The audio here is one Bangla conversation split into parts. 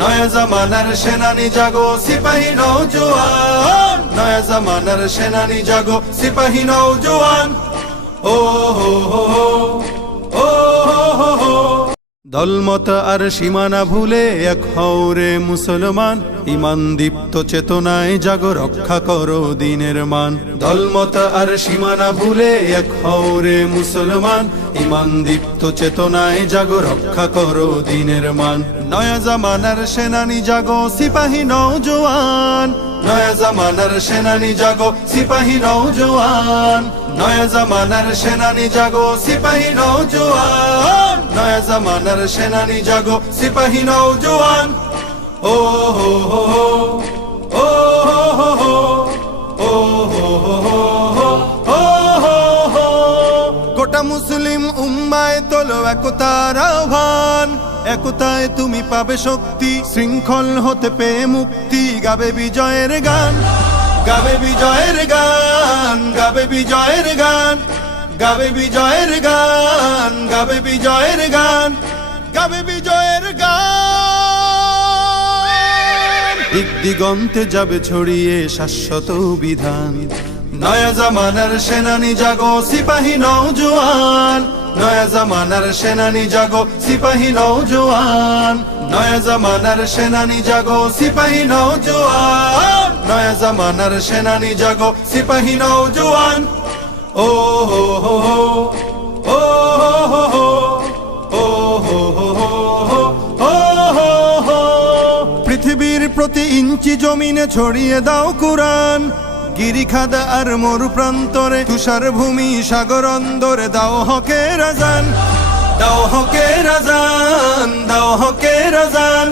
নয়া জামানার সেনানি জাগো, সিপাহী নৌজওয়ান নয়া জামানার সেনানি জাগো, সিপাহী নৌজওয়ান ও হো হো দলমত আর সীমানা ভুলে এক হৌরে মুসলমান। ইমান দীপ্ত চেতনায় জাগ, রক্ষা করো দিনের মান। দলমত আর সীমানা ভুলে এক হৌরে মুসলমান। ইমান দীপ্ত চেতনায় জাগ, রক্ষা করো দিনের মান। নয়া জামানার সেনানি জাগো, সিপাহী নৌজওয়ান নয়া জামানার সেনানি জাগো, সিপাহী নৌজওয়ান নয়া জামানার সেনানি জাগো, সিপাহী নৌজওয়ান নয়া জামানার সেনানি জাগো, সিপাহী নৌজওয়ান ও হো হো ও হো হো ও হো হো হো হো হো। গোটা মুসলিম উম্মায় তোলো একতার আহ্বান। একতায় তুমি পাবে শক্তি, শৃঙ্খল হতে পেয়ে মুক্তি, গাবে বিজয়ের গান, গাবে বিজয়ের গান। গাবে বিজয়ের গান, গাবে বিজয়ের গান, গাবে বিজয়ের গান, গাবে বিজয়ের গান। দিক দিগন্তে যাবে ছড়িয়ে শাশ্বত বিধান। নয়া জামানার সেনানি জাগো, সিপাহী নৌজওয়ান নয়া জামানার সেনানি জাগো, সিপাহী নৌজওয়ান নয়া জামানার সেনানি জাগো, সিপাহী নৌজওয়ান নয়া জামানার সেনানি জাগো সিপাহী হো হো, ও হো হো হো, হো হো। পৃথিবীর প্রতি ইঞ্চি জমিনে ছড়িয়ে দাও কুরআন। গিরিখাদা আর মরু প্রান্তরে তুষার ভূমি সাগর অন্দরে দাও হকে রাজান। দাও হকে রাজান দাও হকে রাজান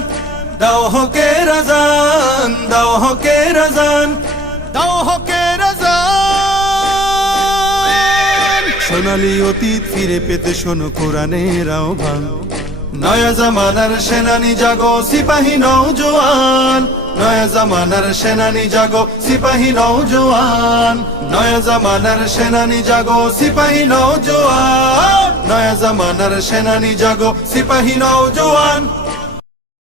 দাও হকে রাজান। দাও হকে রাজান। দাও হকে রাজান। সোনালি অতীত ফিরে পেতে শোনো কোরআনের আহ্বান। নয়া জামানার সেনানি জাগো সিপাহী নৌজওয়ান নয়া জামানার সেনানি জাগো সিপাহী নৌজওয়ান নয়া জামানার সেনানি জাগো সিপাহী নৌজওয়ান নয়া জামানার সেনানি জাগো সিপাহী নৌজওয়ান